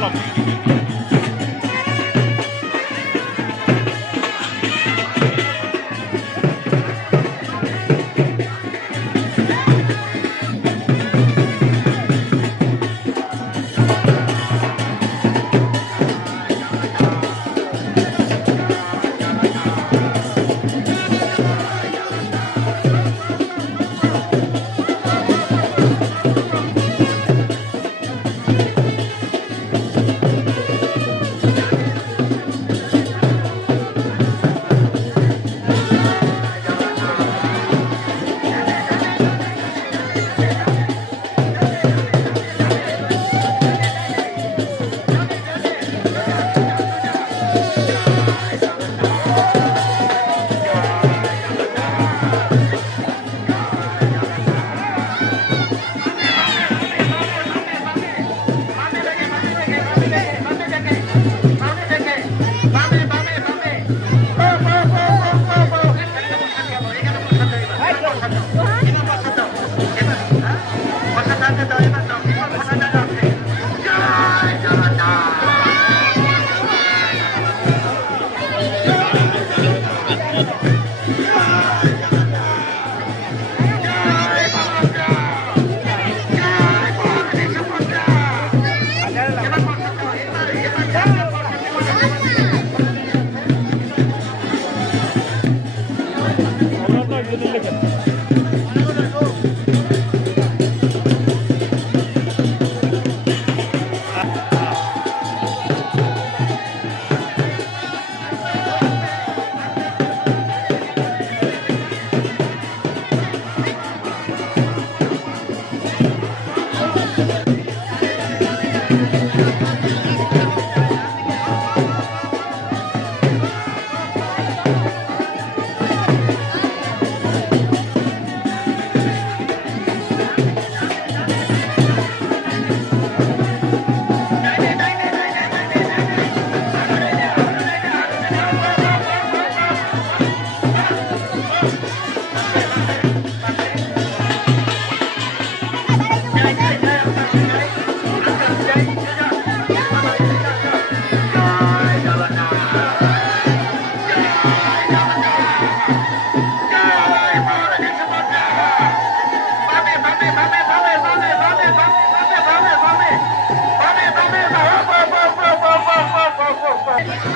পারলাম।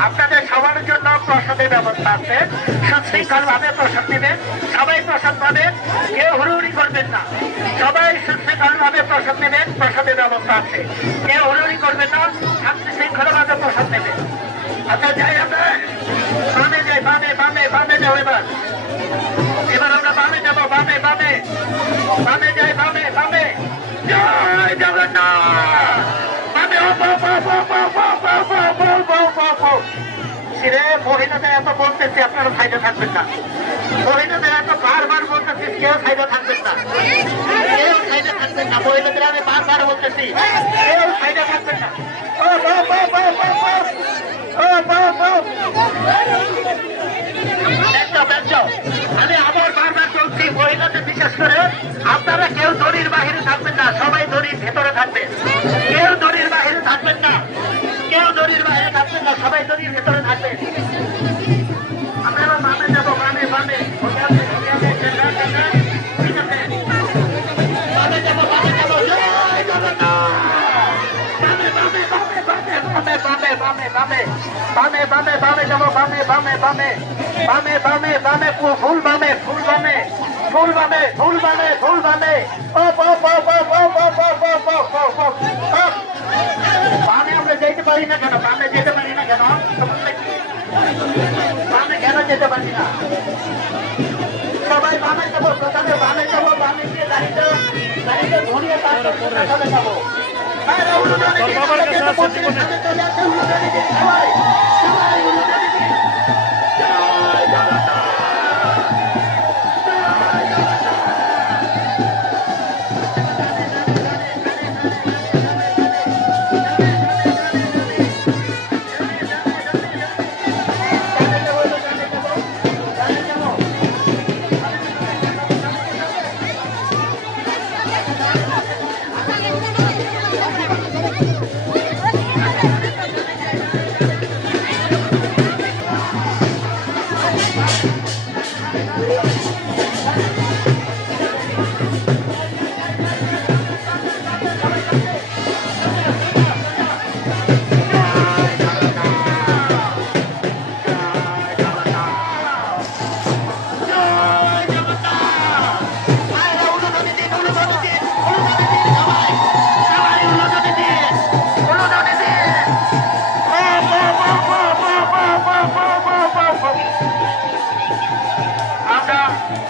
আপনাদের সবার জন্য প্রসাদের ব্যবস্থা আছে, সুশৃঙ্খল ভাবে প্রসাদ নেবেন, সবাই প্রসাদ পাবেন, কেউ হুড়ুহুড়ি করবেন না, সবাই সুশৃঙ্খল ভাবে প্রসাদ নেবেন, প্রসাদের ব্যবস্থা আছে, কেউ হুড়ুহুড়ি করবেন না, শান্তি শৃঙ্খল ভাবে প্রসাদ নেবেন। আচ্ছা যাই আমরা বামে যাই, বামে বামে বামে যাও, এবার আমরা বামে যাবো, বামে বামে বামে যাই, বামে বামে জয় জগন্নাথ, বামে মহিলাদের এত বলতেছি আপনারা সাইডে থাকবেন না, মহিলাদের এত বারবার বলতেছি কেউ সাইডে থাকবেন না, কেউ সাইডে থাকবেন না, মহিলাদের আমি বারবার বলতেছি কেউ সাইডে থাকবেন না। আমি আবার বারবার বলছি মহিলাদের বিশেষ করে আপনারা কেউ দড়ির বাহিরে থাকবেন না, সবাই দড়ির ভেতরে থাকবেন, কেউ দড়ির বাহিরে থাকবেন না, কেউ দড়ির বাইরে থাকবেন না, সবাই দড়ির ভেতরে থাকবেন। আমরা এবার বামে যাবো, বামে বামে বামে যাবো, বামে যাবো, জয় জগন্নাথ, বামে বামে বামে বামে বামে বামে বামে বামে বামে যাবো, বামে বামে বামে বামে বামে বামে ফুল বামে, ফুল বামে, ফুল বামে, ফুল বামে, ফুল বামে, বামে আমরা যেতে পারি না কেন, বামে যেতে পারি না কেন, বামে কেন যেতে পারি না, সবাই বামে যাবো, প্রথমে বামে যাবো, বামে গিয়ে গাড়িতে ধরিয়ে তারপরে যাবো।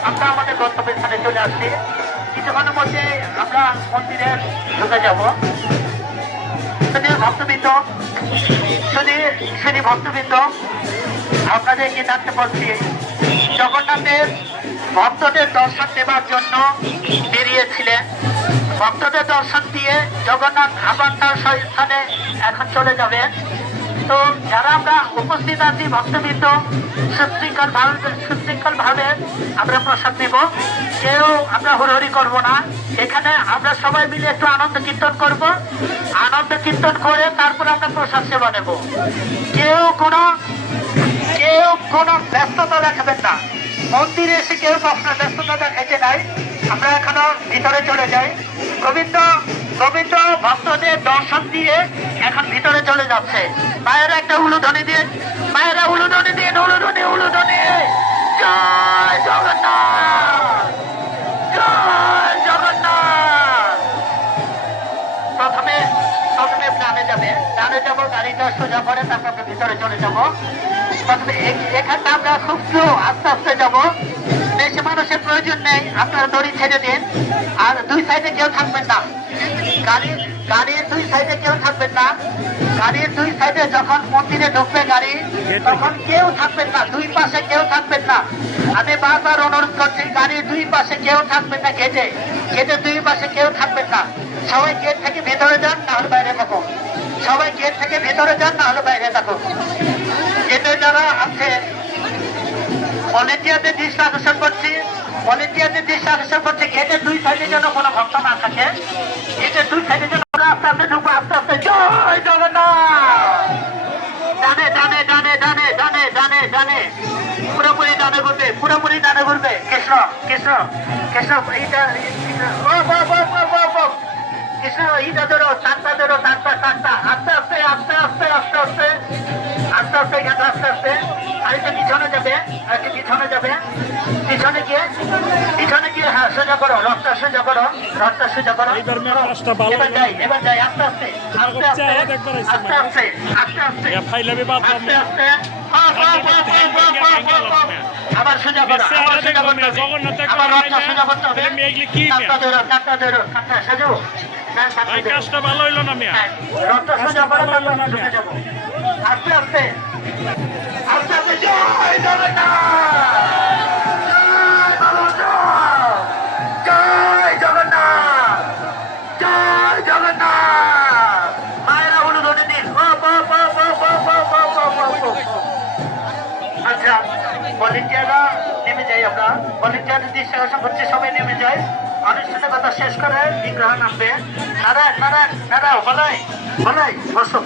আমরা আমাদের গন্তব্যস্থানে চলে আসছি। কিছুক্ষণের মধ্যে আমরা মন্দিরে ঢুকে যাব। ভক্তবৃন্দ, শুধু ভক্তবৃন্দ, আপনাদেরকে জানতে পারছি জগন্নাথের ভক্তদের দর্শন দেওয়ার জন্য বেরিয়েছিলেন। ভক্তদের দর্শন দিয়ে জগন্নাথ আবার তার স্থানে এখন চলে যাবেন। তো যারা আমরা উপস্থিত আছি ভক্তবৃন্দ, সুশৃঙ্খল ভাবে আমরা প্রসাদ নেব। কেউ আমরা হুড়োহুড়ি করবো না। এখানে আমরা সবাই মিলে একটু আনন্দ কীর্তন করব। আনন্দ কীর্তন করে তারপর আমরা প্রসাদ সেবা নেব। কেউ কোনো ব্যস্ততা দেখাবেন না। মন্দিরে এসে কেউ আপনার ব্যস্ততা দেখাইতে নাই। আমরা এখনো ভিতরে চলে যাই। গোবিন্দ ভক্তদের দর্শন দিয়ে এখন ভিতরে চলে যাচ্ছে। মায়েরা একটা উলুধ্বনি দিয়ে, মায়েরা উলুধ্বনি দিয়ে, উলুধ্বনি। জয় জগন্নাথ, জয় জগন্নাথ। প্রথমে ডানে যাবো, গাড়িটা সোজা করে তারপর আমরা ভিতরে চলে যাবো। প্রথমে এখানটা আমরা খুব স্লো আস্তে আস্তে যাবো। বেশি মানুষের প্রয়োজন নেই, আপনারা দড়ি ছেড়ে দিন। আর দুই সাইডে কেউ থাকবেন না। গাড়ির দুই সাইডে কেউ থাকবেন না। গাড়ির দুই সাইডে যখন মন্দিরে ঢুকবে গাড়ি, তখন কেউ থাকবেন না, দুই পাশে কেউ থাকবেন না। আমি বারবার অনুরোধ করছি, গাড়ির দুই পাশে কেউ থাকবেন না। গেটে দুই পাশে কেউ থাকবেন না। সবাই গেট থেকে ভেতরে যান, না হলে বাইরে থাকুন। সবাই গেট থেকে ভেতরে যান, না হলে বাইরে থাকুন। গেটে যারা আছে ভলেন্টিয়ারদের দৃষ্টি আকর্ষণ করছি, গেটের দুই সাইডে যেন কোনো ভক্ত না থাকে। গেটের দুই সাইডে যেন আস্তে আস্তে ঢুকবো, আস্তে আস্তে। জয় জগন্নাথ। ডানে পুরোপুরি ডানে ঘুরবে। কৃষ্ণ ইটা ধরো, টানটা আস্তে আস্তে এখানে আস্তে আস্তে। আরেকটা পিছনে যাবে, পিছনে গিয়ে হ্যাঁ সোজা করো, রথটা সোজা করো। এবার যাই আস্তে আস্তে আবার সোজা করো, আবার রথটা সোজা করতে হবে। কাঁটা ধরো সাজু। কাজটা ভালো হইলো না মিয়া। রথটা সোজা করো, ঢুকে যাবো আস্তে আস্তে। জয় জগন্নাথ। মায়েরা উলুধ্বনি দিন। আচ্ছা, ভলেন্টিয়াররা নেমে যাই। আমরা ভলেন্টিয়ারদের দৃষ্টি আকর্ষণ করছি, সবাই নেমে যায়। আনুষ্ঠানিকতা শেষ করে বিগ্রহ নামবে। নারায়ণ বলাই বসো।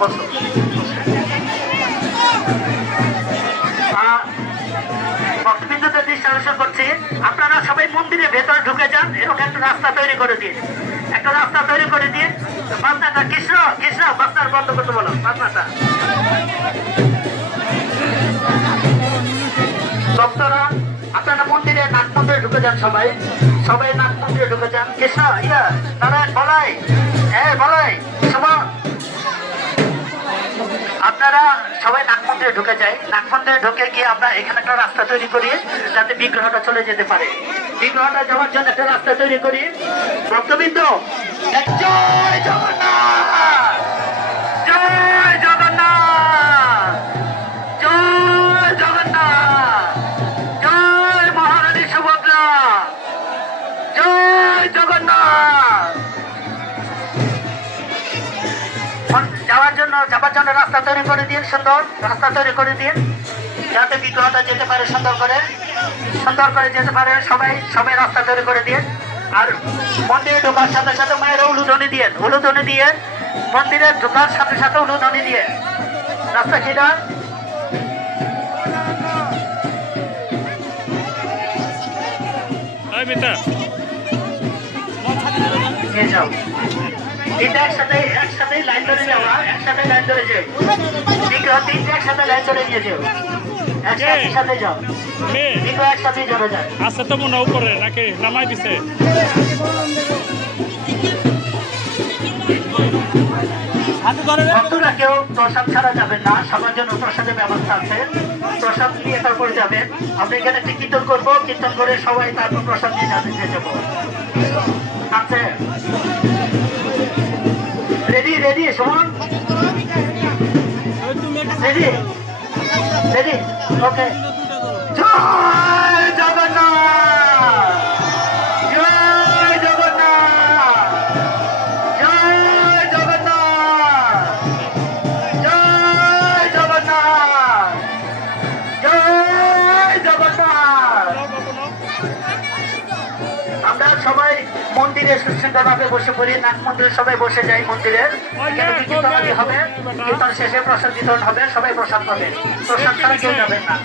ভক্তবৃন্দদের দৃষ্টি আকর্ষণ করছি, আপনারা সবাই মন্দিরের ভেতরে ঢুকে যান। এরকম একটা রাস্তা তৈরি করে দিন। বাজনাটা কৃষ্ণ বাজনার বন্ধ করতে বলো। বাজনাটা ভক্তরা আপনারা মন্দিরে নাট মন্দিরে ঢুকে যান। সবাই নাট মন্দিরে ঢুকে যান। কৃষ্ণ নারায়ণ বলাই আপনারা সবাই নাট মন্দিরে ঢুকে যাই। নাট মন্দিরে ঢুকে গিয়ে আমরা এখানে একটা রাস্তা তৈরি করি যাতে বিগ্রহটা চলে যেতে পারে। বিগ্রহটা যাওয়ার জন্য একটা রাস্তা তৈরি করি। ভক্তবৃন্দ, জয় জগন্নাথ, জয় জগন্নাথ, জয় জগন্নাথ, জয় মহারানী সুভদ্রা, জয় জগন্নাথ। যাবার জন্য রাস্তা তৈরি করে দিন, সুন্দর রাস্তা তৈরি করে দিন যাতে বিগ্রহটা যেতে পারে, সুন্দর করে যেতে পারে। সবাই রাস্তা তৈরি করে দিন। আর মন্দিরে ঢোকার সাথে সাথে মায়েরা উলুধ্বনি দিয়ে মন্দিরে ঢোকার সাথে সাথে উলুধ্বনি দিয়ে রাস্তা কিনা এই মিতা নিয়ে যাও। তিনটা একসাথে লাইন ধরে যাওয়া, একসাথে লাইন ধরে যাও। বিগ্রহ তিনটা একসাথে লাইন ধরে নিয়ে যাও, একসাথে যাও। মেয়ে বিগ্রহ একসাথেই জড়ো যায়। আছে তো মনে হয় উপরে নাকি নামাই দিছে? ভক্তরা কেউ প্রসাদ ছাড়া যাবেন না, সবার জন্য প্রসাদের ব্যবস্থা আছে। প্রসাদ নিয়ে তারপরে যাবেন। আমরা এখানে একটি কীর্তন করবো, কীর্তন করে সবাই তারপর প্রসাদ নিয়ে যাবো। আছে রেডি সুমন, রেডি ওকে। জয় জগন্নাথ, জয় জগন্নাথ, জয় জগন্নাথ, জয় জগন্নাথ, জয় জগন্নাথ। আমরা সবাই মন্দিরে সুশৃঙ্খলভাবে বসে পড়ি। নাট মন্দিরে সবাই বসে যাই মন্দিরে। কীর্তন হবে, কীর্তন শেষে প্রসাদ বিতরণ হবে, সবাই প্রসাদ পাবে। প্রসাদ ছাড়া কেউ যাবেন না।